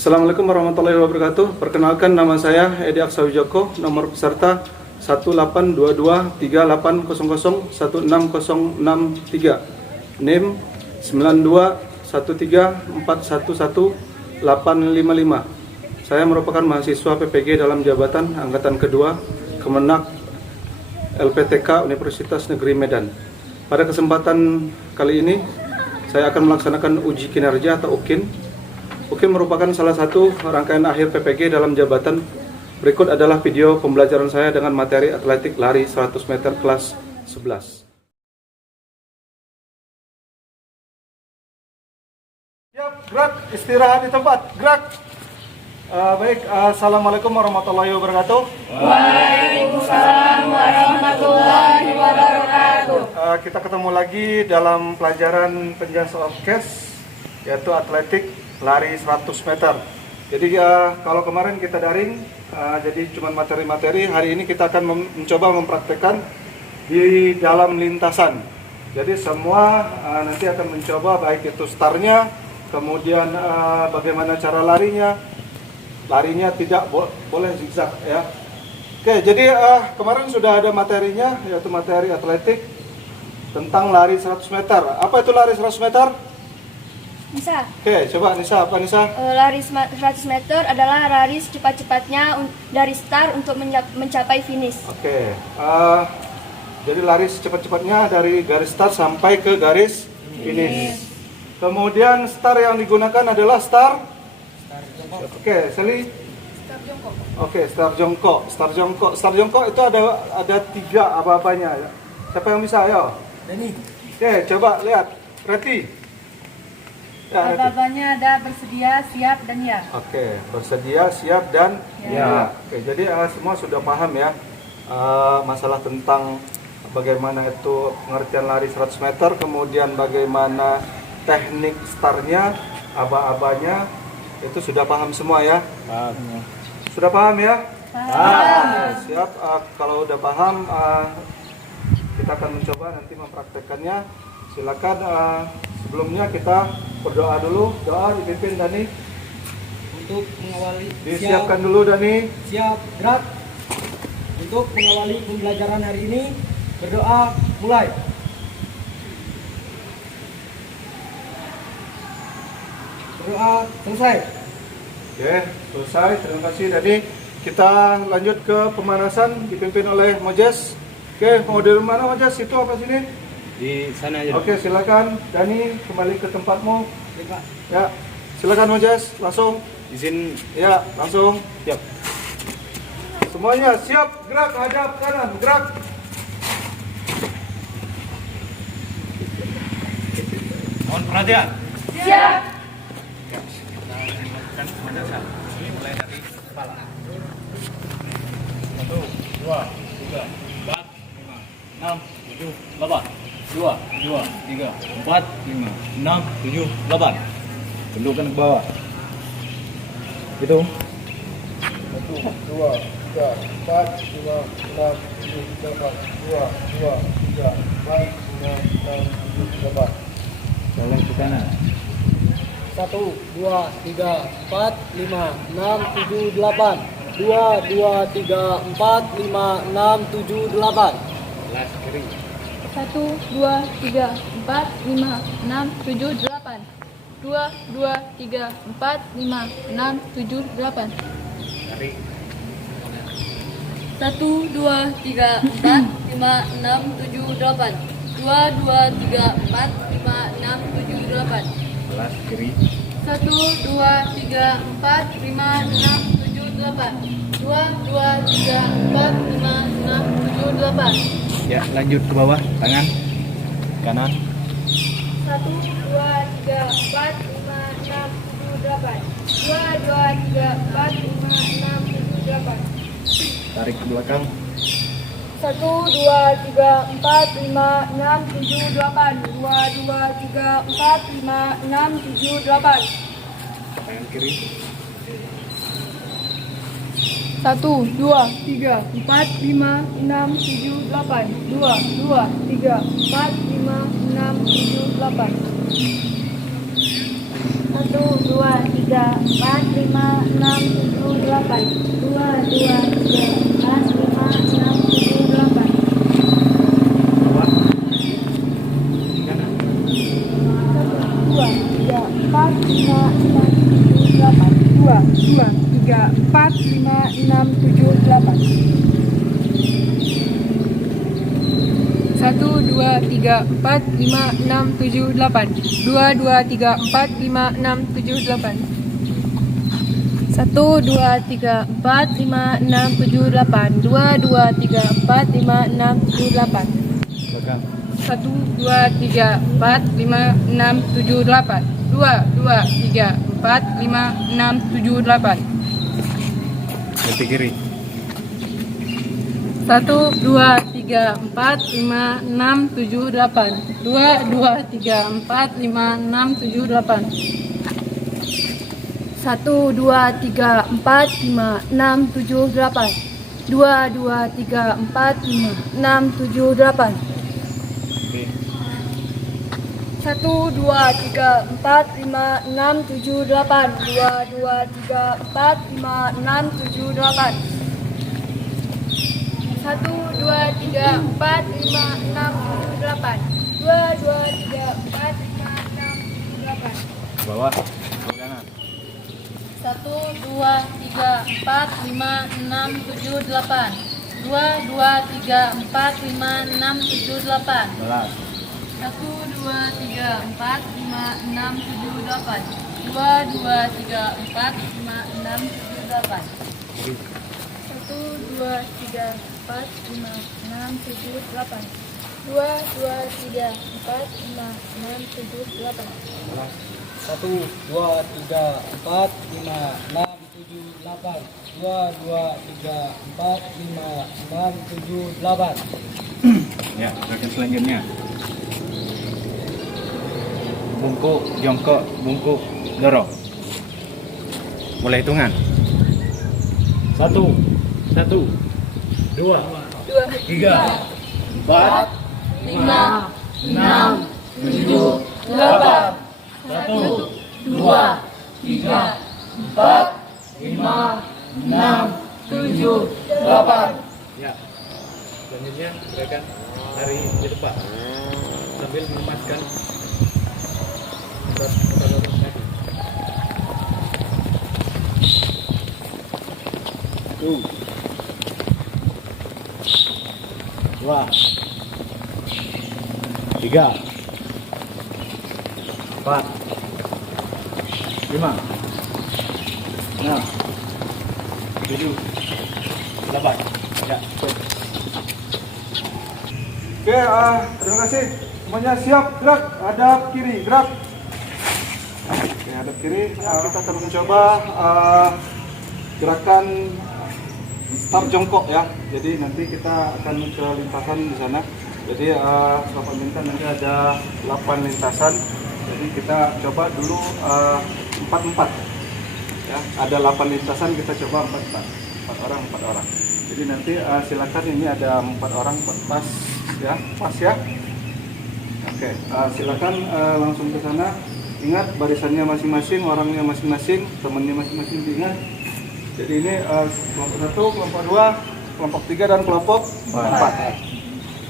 Assalamualaikum warahmatullahi wabarakatuh. Perkenalkan, nama saya Edi Aksawijoko, nomor peserta 182238001603, NIM 92134118855. Saya merupakan mahasiswa PPG dalam jabatan angkatan kedua Kemenak LPTK Universitas Negeri Medan. Pada kesempatan kali ini saya akan melaksanakan uji kinerja atau UKIN. UKIN merupakan salah satu rangkaian akhir PPG dalam jabatan. Berikut adalah video pembelajaran saya dengan materi atletik lari 100 meter kelas 11. Siap, gerak, istirahat di tempat, gerak. Baik, assalamualaikum warahmatullahi wabarakatuh. Waalaikumsalam warahmatullahi wabarakatuh. Kita ketemu lagi dalam pelajaran penjelasan Softcase, yaitu atletik lari 100 meter. Jadi kalau kemarin kita daring, jadi cuma materi-materi. Hari ini kita akan mencoba mempraktekkan di dalam lintasan. Jadi semua nanti akan mencoba, baik itu startnya, kemudian bagaimana cara larinya. Larinya tidak boleh zigzag ya. Oke, jadi kemarin sudah ada materinya, yaitu materi atletik tentang lari 100 meter. Apa itu lari 100 meter? Nisa. Oke, coba Nisa, apa Nisa? Lari 100 meter adalah lari secepat-cepatnya dari start untuk mencapai finish. Oke, jadi lari secepat-cepatnya dari garis start sampai ke garis finish. Kemudian start yang digunakan adalah start. Oke, Sally. Start jongkok. Oke, start jongkok. Start jongkok. Start jongkok itu ada 3 apa-apanya. Siapa yang bisa? Ayo. Dani. Oke, coba lihat. Ready. Ya, Apa-apanya ada bersedia, siap, dan ya. Oke, bersedia, siap, dan ya. Oke, jadi semua sudah paham ya masalah tentang bagaimana itu pengertian lari 100 meter, kemudian bagaimana teknik startnya, aba-abanya, itu sudah paham semua ya? Sudah paham ya? Paham. Siap, kalau udah paham, kita akan mencoba nanti mempraktekkannya. Silakan, sebelumnya kita berdoa dulu. Doa dipimpin Dani. Untuk mengawali Disiapkan dulu Dani. siap gerak. Untuk mengawali pembelajaran hari ini, berdoa mulai. Berdoa selesai. Oke, selesai. Terima kasih Dani. Kita lanjut ke pemanasan dipimpin oleh Mojes. Oke, mau dari mana Mojes? Itu apa sini? Di sana aja. Oke, silakan Dani kembali ke tempatmu. Baik, Pak. Ya, silakan Mojes, langsung. Izin. Ya, langsung. Siap. Semuanya siap, gerak, hadap kanan, gerak. Mohon perhatian. Siap. Kita melakukan pemanasan. Ini mulai dari kepala. 1, 2, 3, 4, 5, 6, 7, 8. 2, 2, 3, 4, 5, 6, 7, 8. Tundukkan ke bawah. Hitung. 1, 2, 3, 4, 5, 6, 7, 8. 2, 2, 3, 4, 5, 6, 7, 8. Jalan ke kanan. 1, 2, 3, 4, 5, 6, 7, 8. 2, 2, 3, 4, 5, 6, 7, 8. Belas kiri. 1, 2, 3, 4, 5, 6, 7, 8. 2, 2, 3, 4, 5, 6, 7, 8. Tarik. 1, 2, 3, 4, 5, 6, 7, 8. 2, 2, 3, 4, 5, 6, 7, 8. Belas kiri. 1, 2, 3, 4, 5, 6, 7, 8. 2, 2, 3, 4, 5, 6, 7, 8. Ya, lanjut ke bawah. Tangan kanan. 1, 2, 3, 4, 5, 6, 7, 8. 2, 2, 3, 4, 5, 6, 7, 8. Tarik ke belakang. 1, 2, 3, 4, 5, 6, 7, 8. 2, 2, 3, 4, 5, 6, 7, 8. Tangan kiri. 1, 2, 3, 4, 5, 6, 7, 8. 2, 2, 3, 4, 5, 6, 7, 8. 1, 1, 2, 3, 4, 5, 6, 7, 8. 2, 2, 3, 4, 5, 6, 7, 8. Bawah. Kanan. 2, 3, 4, 5, 6, 7, 8. 2, 2, 3, 4, 5, 6, 7, 8. 1, 2, 3, 4, 5, 6, 7, 8. 2, 2, 3, 4, 5, 6, 7, 8. 1, 2, 3, 4, 5, 6, 7, 8. 2, 2, 3, 4, 5, 6, 7, 8. Belakang. 1, 2, 3, 4, 5, 6, 7, 8. 2, 2, 3, 4, 5, 6, 7, 8. Ganti kiri. 1, 2, 3, 4, 5, 6, 7, 8. 2, 2, 3, 4, 5, 6, 7, 8. 1, 2, 3, 4, 5, 6, 7, 8. 2, 2, 3, 4, 5, 6, 7, 8. Oke. 1, 2, 3, 4, 5, 6, 7, 8. 2, 2, 3, 4, 5, 6, 7, 8. 1, 2, 3, 4, 5, 6, 7, 8. 2, 2, 3, 4, 5, 6, 7, 8. Bawah. Kanan. 1, 2, 3, 4, 5, 6, 7, 8. 2, 2, 3, 4, 5, 6, 7, 8. Balas. 1, 2, 3, 4, 5, 6, 7, 8. 2, 2, 3, 4, 5, 6, 7, 8. Kiri. 1, 2, 3, 4, 5, 6, 7, 8. 2, 2, 3, 4, 5, 6, 7, 8. Balas. 1, 2, 3, 4, 5, 6, 7, 8. 2, 2, 3, 4, 5, 6, 7, 8. Ya, gerakan selanjutnya. Bungkuk, jongkok, bungkuk, dorong. Mulai hitungan. 1, 1, 2, 3, 4, 5, 6, 7, 8. 1, 2, 3, 4, 5, 6, 7, 8. Ya. Selanjutnya gerakan lari di depan sambil melepaskan berat kaki. Tuh. 2, 3, 4, 5, 6, 7, 8. Ya. Oke, terima kasih. Semuanya siap, gerak, hadap kiri, gerak. Oke, hadap kiri. Kita akan mencoba gerakan start jongkok ya. Jadi nanti kita akan ke lintasan di sana. Jadi Bapak minta nanti ada 8 lintasan. Jadi kita coba dulu 4-4. Ya, ada 8 lintasan, kita coba 4-4. 4 orang, 4 orang. Jadi nanti silakan, ini ada 4 orang, 4 pas ya, pas ya. Oke, silakan langsung ke sana. Ingat barisannya masing-masing, orangnya masing-masing, temannya masing-masing diingat. Jadi ini kelompok 1, kelompok 2, kelompok 3 dan kelompok 4.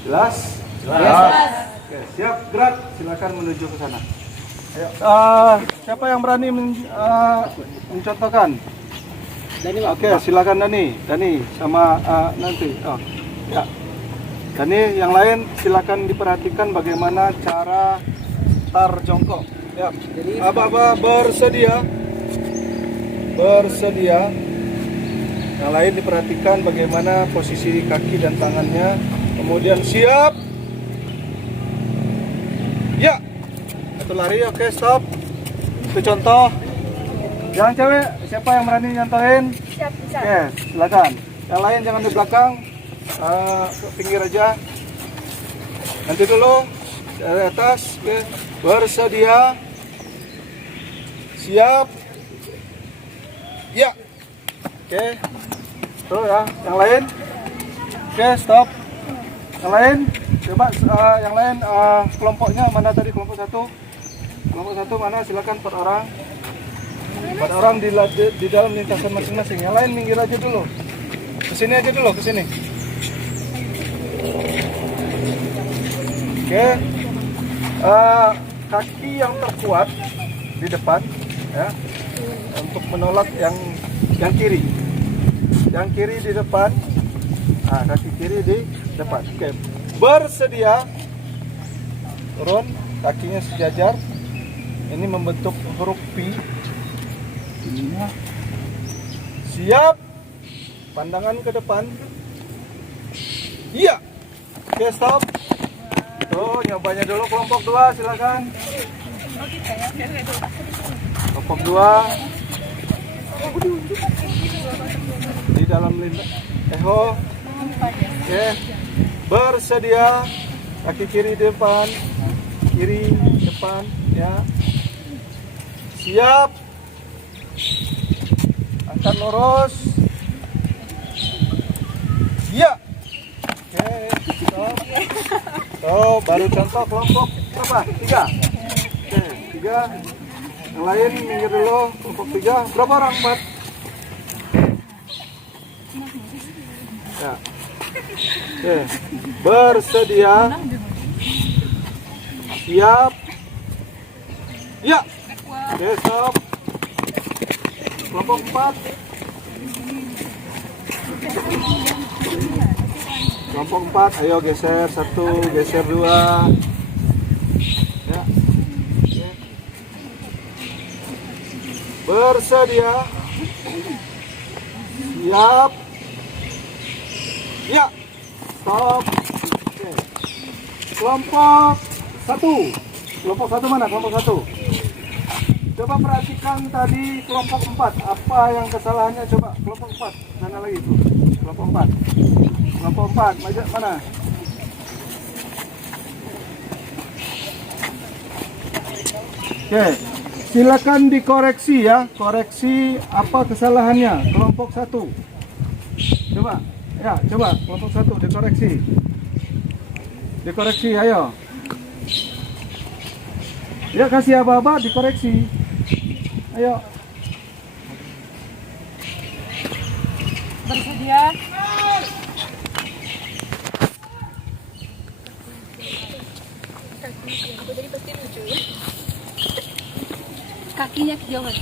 Jelas? Jelas. Oke, siap, gerak. Silakan menuju ke sana. Ayo, siapa yang berani mencontohkan? Oke, silakan Dani sama nanti. Oh, ya. Dani, yang lain silakan diperhatikan bagaimana cara start jongkok. Ya. Aba-aba bersedia. Bersedia. Yang lain diperhatikan bagaimana posisi kaki dan tangannya. Kemudian siap. Ya. Satu lari, oke, stop. Itu contoh. Jangan cewek, siapa yang berani nyontohin? Siap, bisa. Oke, silakan. Yang lain jangan di belakang, ke pinggir aja. Nanti dulu dari atas. Oke, bersedia, siap, ya. Oke, tuh ya. Yang lain, oke, stop. Yang lain, coba yang lain kelompoknya mana tadi, kelompok 1? Kelompok 1 mana? Silakan 4 orang. 4 orang di dalam lintasan masing-masing. Yang lain minggir aja dulu. Kesini aja dulu, kesini. Oke. Kaki yang terkuat di depan, ya, untuk menolak yang kiri. Yang kiri di depan. Nah, kaki kiri di depan. Oke. Bersedia. Turun, kakinya sejajar. Ini membentuk huruf P. Siap. Pandangan ke depan. Iya. Oke, stop. Tuh, nyobanya dulu kelompok 2, silakan. Kelompok 2 di dalam lintas. Eho. Oke. Bersedia. Kaki kiri depan. Kiri depan, ya. Siap. Angkat lurus. Iya. Oke, stop. Tuh, baru contoh kelompok berapa? 3. Oke, 3. Yang lain minggir dulu, kelompok 3. Berapa orang? 4. Ya. Oke. Bersedia. Siap. Ya. Oke, stop. Kelompok 4. Kelompok 4, ayo geser 1, geser 2. Ya. Oke. Bersedia. Siap. Ya. Stop. Oke. Kelompok 1. Kelompok 1 mana? Kelompok 1. Coba perhatikan tadi kelompok 4. Apa yang kesalahannya? Coba kelompok 4. Sana lagi tuh. Kelompok 4. Kelompok 4. Mana? Oke. Silakan dikoreksi ya. Koreksi apa kesalahannya. Kelompok 1. Coba. Ya, coba kelompok 1 dikoreksi. Dikoreksi, ayo. Ya, kasih aba-aba dikoreksi. Ayo. Bersedia. Kakinya kejauhan.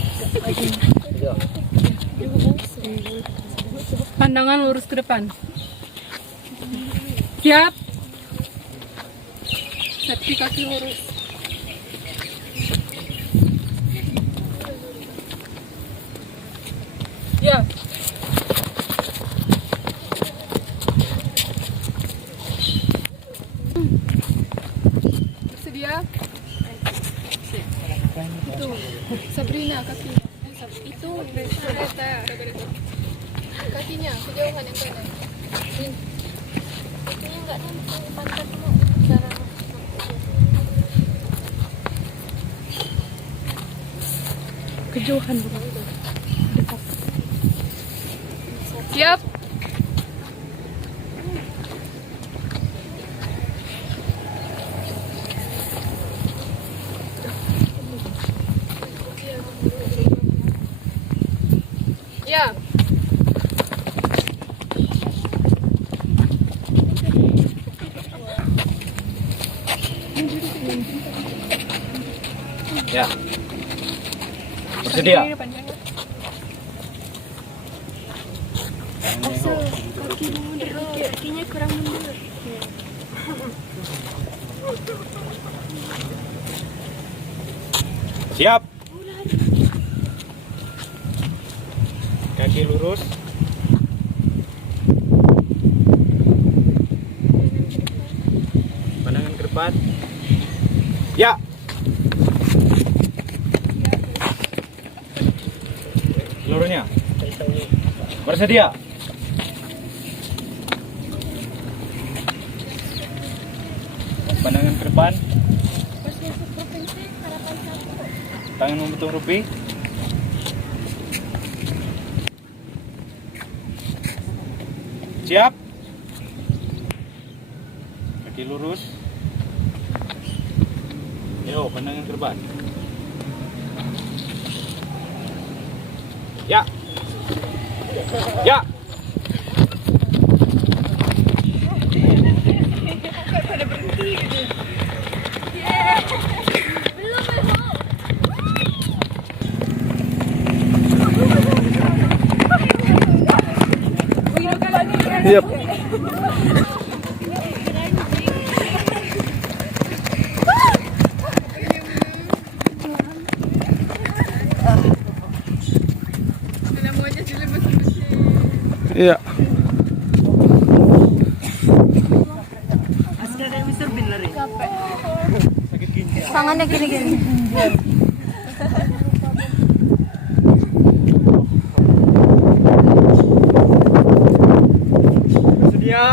Pandangan lurus ke depan. Siap. Satu kaki lurus. Ya. Bersedia. Itu Sabrina kaki. Itu Reta. Kakinya kejauhan yang kanan. Kakinya enggak nempel pantat dulu. Cara kejauhan dulu. Siap. Ya. Ya. Bersedia. Kakinya kurang mundur. Siap. Kaki lurus. Pandangan ke depan. Ya. Seluruhnya. Bersedia. Pandangan ke depan. Tangan membentuk huruf V. Siap. Kaki lurus. Yo, pandangan ke depan. Ya. Ya. Yep. Iya. Tangannya gini-gini. Bersedia.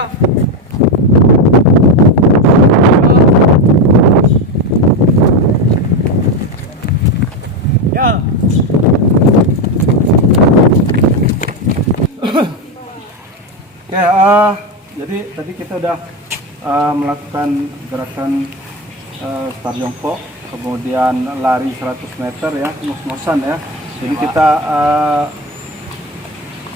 Ya. Ya, jadi tadi kita udah melakukan gerakan start jongkok, kemudian lari 100 meter ya, ngos-ngosan ya. Jadi kita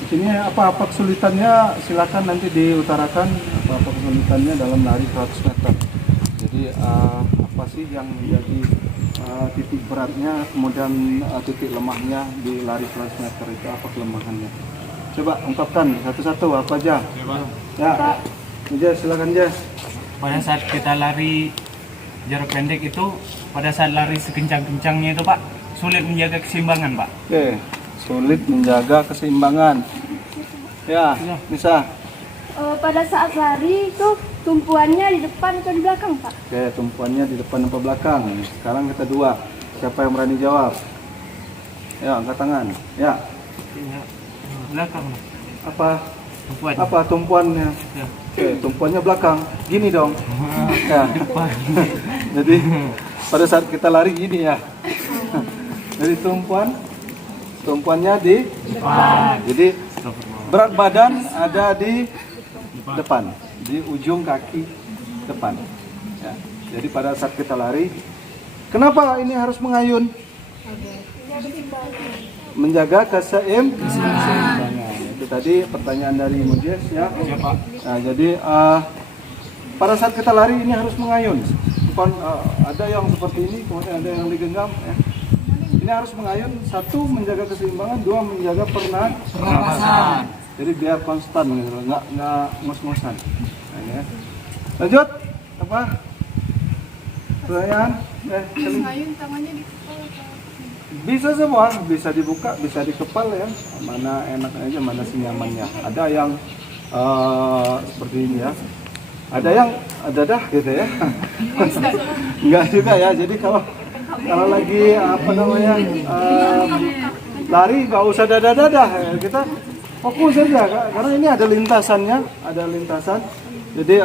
di sini apa kesulitannya silakan nanti diutarakan apa kesulitannya dalam lari 100 meter. Jadi apa sih yang menjadi titik beratnya, kemudian titik lemahnya di lari 100 meter itu apa kelemahannya? Coba ungkapkan satu-satu apa aja. Ya, Jess, silakan Jess. Pada saat kita lari jarak pendek itu, pada saat lari sekencang-kencangnya itu Pak, sulit menjaga keseimbangan Pak. Oke, sulit menjaga keseimbangan. Ya, Nisa. Pada saat lari itu tumpuannya di depan atau di belakang, Pak? Oke, tumpuannya di depan atau belakang. Sekarang kita dua. Siapa yang berani jawab? Ya, angkat tangan. Ya, Belakang apa? tumpuan. Apa tumpuannya? Ya. Oke, tumpuannya belakang. Gini dong. Ya. Depan. Jadi pada saat kita lari gini ya. Jadi tumpuannya di depan. Jadi berat badan ada di depan, di ujung kaki depan. Ya. Jadi pada saat kita lari, kenapa ini harus mengayun? Menjaga keseimbangan. Itu tadi pertanyaan dari Mujes ya. Nah, jadi pada saat kita lari ini harus mengayun. Bukan ada yang seperti ini, kemudian ada yang digenggam. Ya. Ini harus mengayun. Satu, menjaga keseimbangan. Dua, menjaga pernapasan. Jadi biar konstan, gitu, nggak ngos-ngosan. Nah, ya. Lanjut, apa? Pertanyaan? Mengayun tangannya di kepala. Bisa semua, bisa dibuka, bisa di kepala ya. Mana enak aja, mana senyamannya. Ada yang seperti ini ya. Ada yang dah gitu ya. Enggak juga ya. Jadi kalau lagi apa namanya lari nggak usah dadah-dadah. Kita fokus saja karena ini ada lintasannya, ada lintasan. Jadi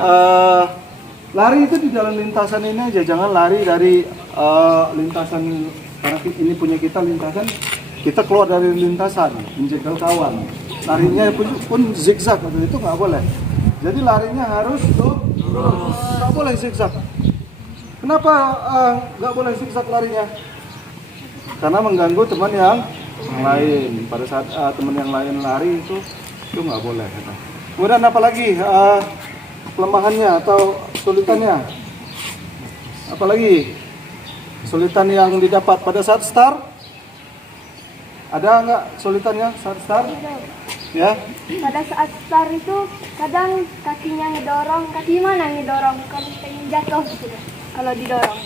lari itu di dalam lintasan ini aja, jangan lari dari lintasan. Karena ini punya kita lintasan, kita keluar dari lintasan, menjegal kawan. Larinya pun zigzag, itu nggak boleh. Jadi larinya harus lurus, nggak boleh zigzag. Kenapa nggak boleh zigzag larinya? Karena mengganggu teman yang lain. Pada saat teman yang lain lari itu nggak boleh. Kemudian apa lagi kelemahannya atau kesulitannya? Apalagi kesulitan yang didapat pada saat start? Ada nggak kesulitannya saat start? Ya. Pada saat start itu kadang kakinya ngedorong, kaki mana yang ngedorong? Kalau pengen jatuh gitu deh, kalau didorong.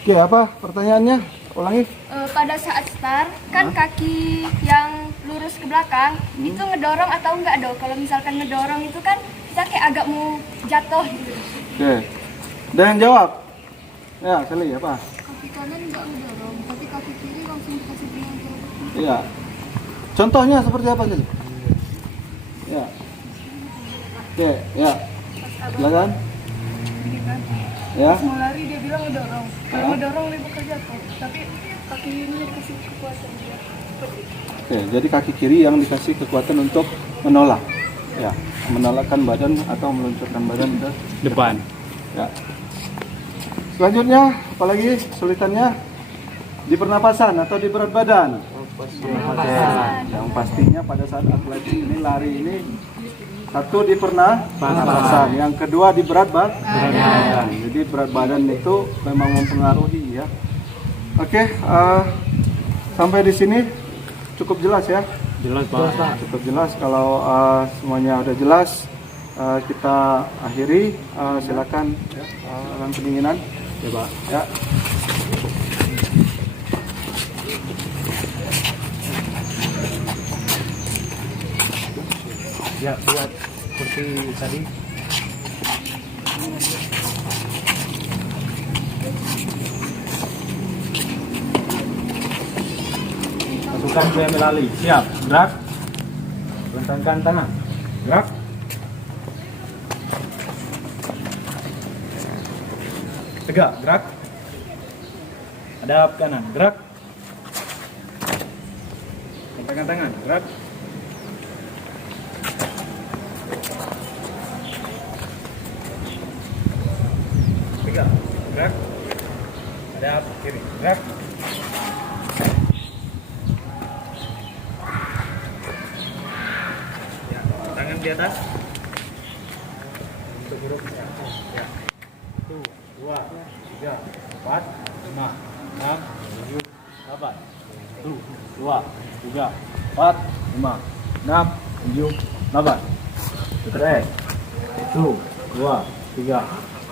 Oke, apa pertanyaannya? Ulangi. Pada saat start kan kaki yang lurus ke belakang itu ngedorong atau enggak dong? Kalau misalkan ngedorong itu kan kita kayak agak mau jatuh gitu. Oke. Dan yang jawab? Ya, Sally apa? Kaki kanan enggak ngedorong, tapi kaki kiri langsung dikasih tenaga. Iya. Contohnya seperti apa sih? Ya. Oke, ya. Silakan. Ya. Mau lari dia bilang ngedorong. Kalau ngedorong dia bakal jatuh, tapi kaki ini dikasih kekuatan dia. Oke, jadi kaki kiri yang dikasih kekuatan untuk menolak. Ya, menolakkan badan atau meluncurkan badan ke Depan. ya. Selanjutnya, apalagi kesulitannya di pernapasan atau di berat badan. Yang pastinya pada saat atletik ini lari ini satu di pernapasan, yang kedua di berat badan. Jadi berat badan itu memang mempengaruhi ya. Oke, sampai di sini cukup jelas ya. Jelas Pak. Cukup jelas. Kalau semuanya udah jelas, kita akhiri. Silakan ya, alat pendinginan. Ya Pak. Ya. Ya, buat seperti tadi. Masukkan ke melali. Siap. Gerak. Bentangkan tangan. Gerak. Tegak. Gerak. Hadap kanan. Gerak. Bentangkan tangan. Gerak. Tegak. Gerak. Hadap kiri. Gerak. Tangan di atas. Untuk huruf ya. 1, 2, 3, 4, 5, 6, 7, 8. 1, 2, 3, 4, 5, 6, 7, 8. Terus. 1, 2, 3,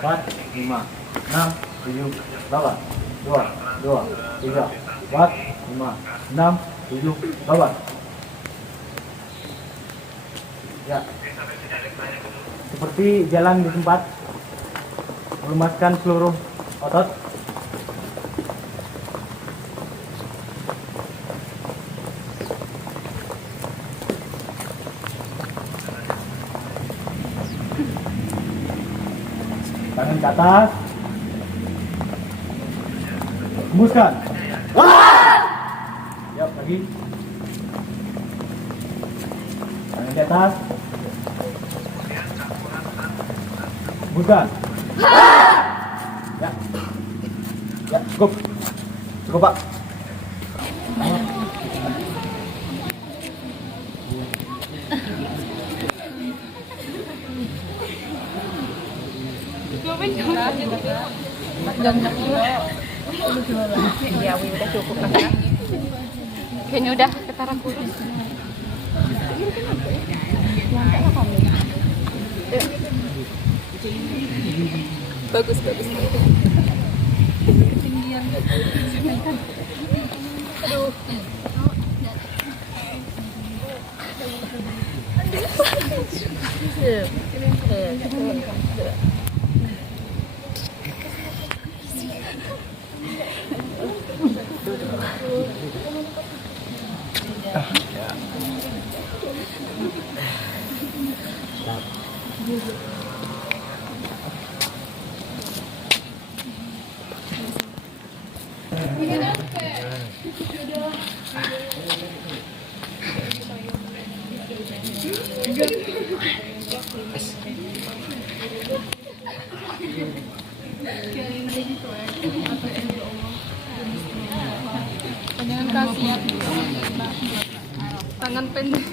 4, 5, 6, 7, 8. 2, 2, 3, 4, 5, 6, 7, 8. Ya. Seperti jalan di tempat, melemaskan seluruh otot. Tangan ke atas. Hembuskan. Ya, lagi. Tangan di atas. Hembuskan. Ya. Ya, cukup. Cukup, Pak. Ya, udah cukup lah ya. Kayaknya udah ketara kurus. Bagus, bagus. Aduh. Jangan kaki ya. Tangan pendek.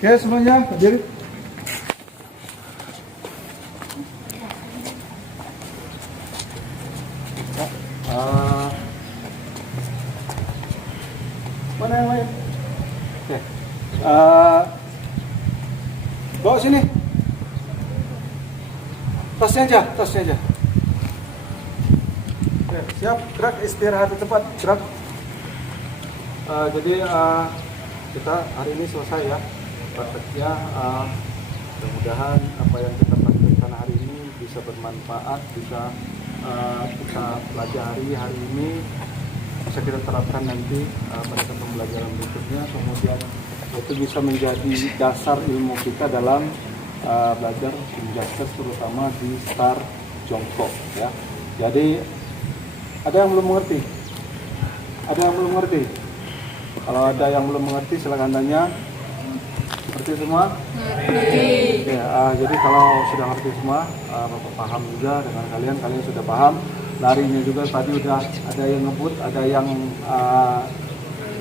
Oke, semuanya berdiri. Mana yang lain? Oke. Bawa sini. Tasnya aja, tasnya aja. Oke, siap. Gerak, istirahat di tempat. Gerak. Jadi kita hari ini selesai ya. Prakteknya mudah-mudahan apa yang kita praktekkan hari ini bisa bermanfaat, bisa kita pelajari hari ini, bisa kita terapkan nanti pada pembelajaran berikutnya. Kemudian itu bisa menjadi dasar ilmu kita dalam belajar Gymnastes, terutama di start jongkok ya. Jadi ada yang belum mengerti? Ada yang belum mengerti? Kalau ada yang belum mengerti silakan tanya. Ngerti semua? Ngerti. Ya, jadi kalau sudah ngerti semua, Bapak paham juga dengan kalian sudah paham. Larinya juga tadi udah ada yang ngebut, ada yang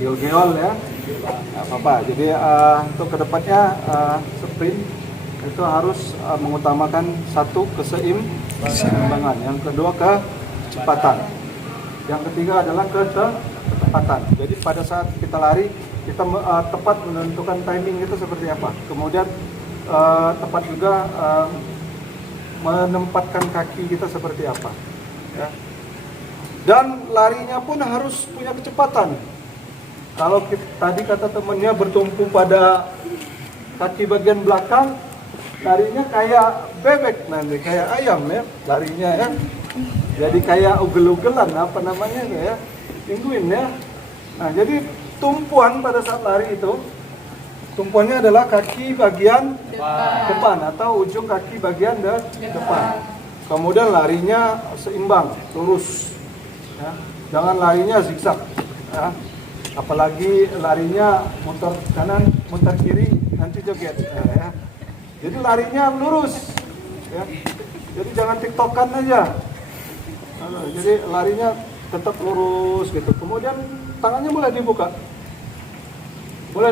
geol-geol ya. Nggak apa-apa. Jadi untuk kedepannya sprint itu harus mengutamakan satu keseimbangan, yang kedua kecepatan, yang ketiga adalah ketepatan. Jadi pada saat kita lari kita tepat menentukan timing itu seperti apa, kemudian tepat juga menempatkan kaki kita seperti apa ya. Dan larinya pun harus punya kecepatan. Kalau tadi kata temennya bertumpu pada kaki bagian belakang, larinya kayak bebek nanti, kayak ayam ya larinya ya. Jadi kayak ugel-ugelan apa namanya ya, penguin ya. Nah, jadi tumpuan pada saat lari itu, tumpuannya adalah kaki bagian depan atau ujung kaki bagian depan. Kemudian larinya seimbang, lurus. Ya. Jangan larinya zigzag. Ya. Apalagi larinya muter kanan, muter kiri, nanti joget. Ya. Jadi larinya lurus. Ya. Jadi jangan tiktokan aja. Jadi larinya tetap lurus gitu. Kemudian tangannya boleh dibuka, boleh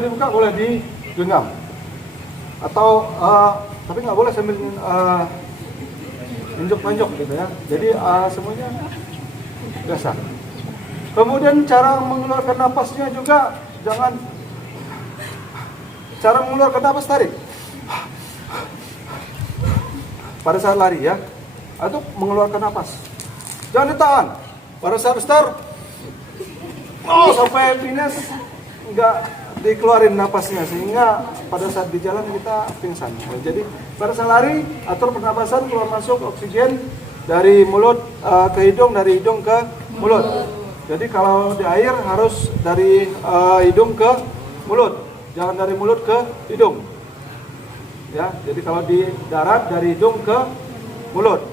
digenggam, atau tapi nggak boleh sambil nunjuk-nunjuk gitu ya. Jadi semuanya biasa. Kemudian cara mengeluarkan napasnya juga jangan, cara mengeluarkan napas tarik pada saat lari ya, atau mengeluarkan napas. Jangan ditahan pada saat start. Sampai finish nggak dikeluarin napasnya, sehingga pada saat di jalan kita pingsan. Jadi pada saat lari atur pernapasan, keluar masuk oksigen dari mulut ke hidung, dari hidung ke mulut. Jadi kalau di air harus dari hidung ke mulut, jangan dari mulut ke hidung. Ya, jadi kalau di darat dari hidung ke mulut.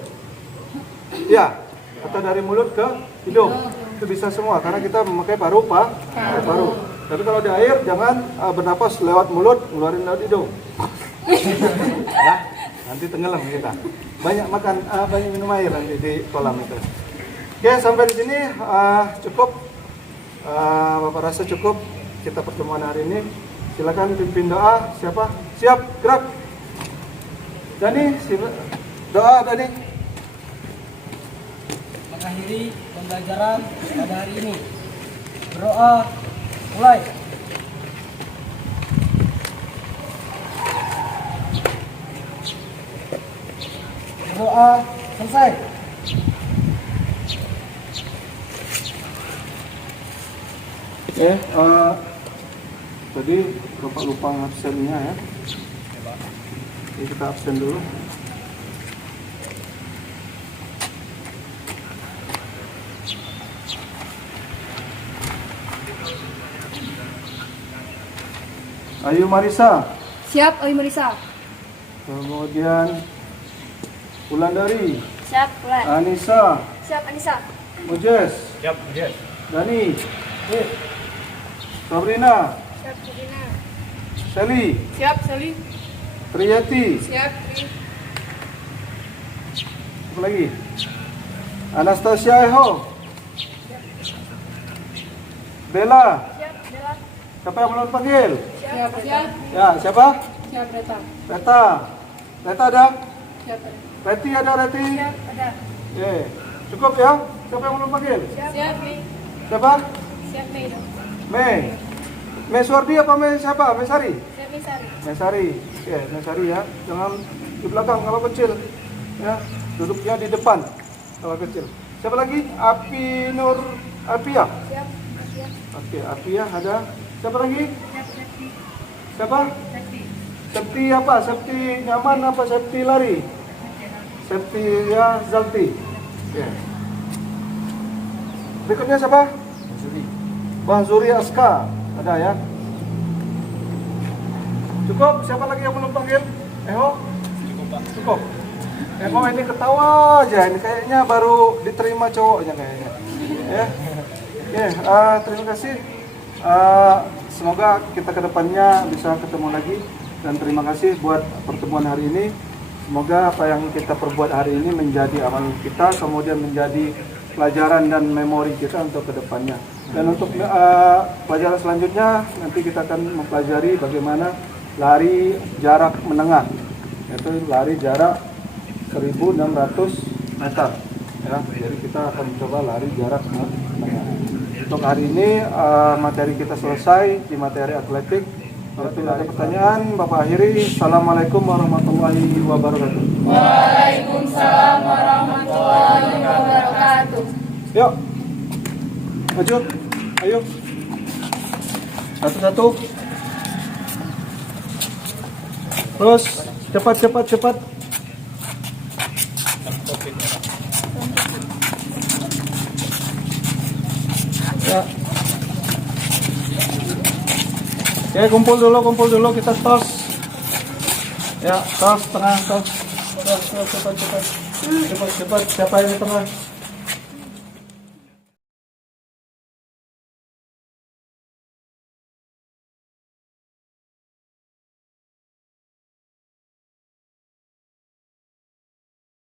Ya, atau dari mulut ke hidung. Itu bisa semua karena kita memakai paru. Tapi kalau di air jangan bernapas lewat mulut, ngeluarin lewat hidung. Ya, nanti tenggelam kita. Banyak makan, banyak minum air nanti di kolam itu. Oke, sampai di sini cukup. Bapak rasa cukup kita pertemuan hari ini. Silakan pimpin doa. Siapa? Siap, gerak. Dani, doa Dani. Mengakhiri pembelajaran pada hari ini. Berdoa mulai. Berdoa selesai. Oke, tadi Bapak lupa absennya ya. Jadi kita absen dulu. Ayu Marisa. Siap, Ayu Marisa. Kemudian Wulandari. Siap, Ulan. Anissa. Siap, Anissa. Mujes. Siap, yes. Dani. Sabrina. Siap, Sabrina. Sally. Siap, Sally. Triyati. Siap, Tri. Apa lagi? Anastasia Eho. Bella. Siap, Bella. Siapa yang belum panggil? Siap, siap. Ya, siapa? Siap, Reta. Reta. Reta ada? Siap, Reti ada, Reti? siap, ada. Oke. Cukup ya? Siapa yang belum panggil? Siap, Mei. Siapa? Siap, Mei. Mei. Mei Suwardi apa Mei siapa? Mei Sari? Siap, Mei Sari. Mei Sari. Oke, Mei Sari ya. Jangan di belakang kalau kecil. Ya, duduknya di depan kalau kecil. Siapa lagi? Api Nur Apia. Siap, siap. Oke, Apia ada. Siapa lagi? Siap, Septi. Siapa? Septi. Safety apa? Safety nyaman apa safety lari? Septia Zalti. Ya. Berikutnya siapa? Bang Zuri Aska. Ada ya? Cukup? Siapa lagi yang belum panggil? Eho? Cukup. Eho ini ketawa aja. Ini kayaknya baru diterima cowoknya kayaknya. Ya. Oke, terima kasih. Semoga kita kedepannya bisa ketemu lagi. Dan terima kasih buat pertemuan hari ini. Semoga apa yang kita perbuat hari ini menjadi amal kita, kemudian menjadi pelajaran dan memori kita untuk kedepannya. Dan untuk pelajaran selanjutnya nanti kita akan mempelajari bagaimana lari jarak menengah, yaitu lari jarak 1.600 meter. Ya, jadi kita akan mencoba lari jarak menengah. Untuk hari ini materi kita selesai di materi atletik. Kalau tidak ada pertanyaan, Bapak akhiri. Assalamualaikum warahmatullahi wabarakatuh. Waalaikumsalam warahmatullahi wabarakatuh. Yuk, maju, ayo, satu-satu. Terus, cepat. Ya. Oke, kumpul dulu, kita tos. Ya, tos, tengah, tos. Cepat. Siapa yang di tengah?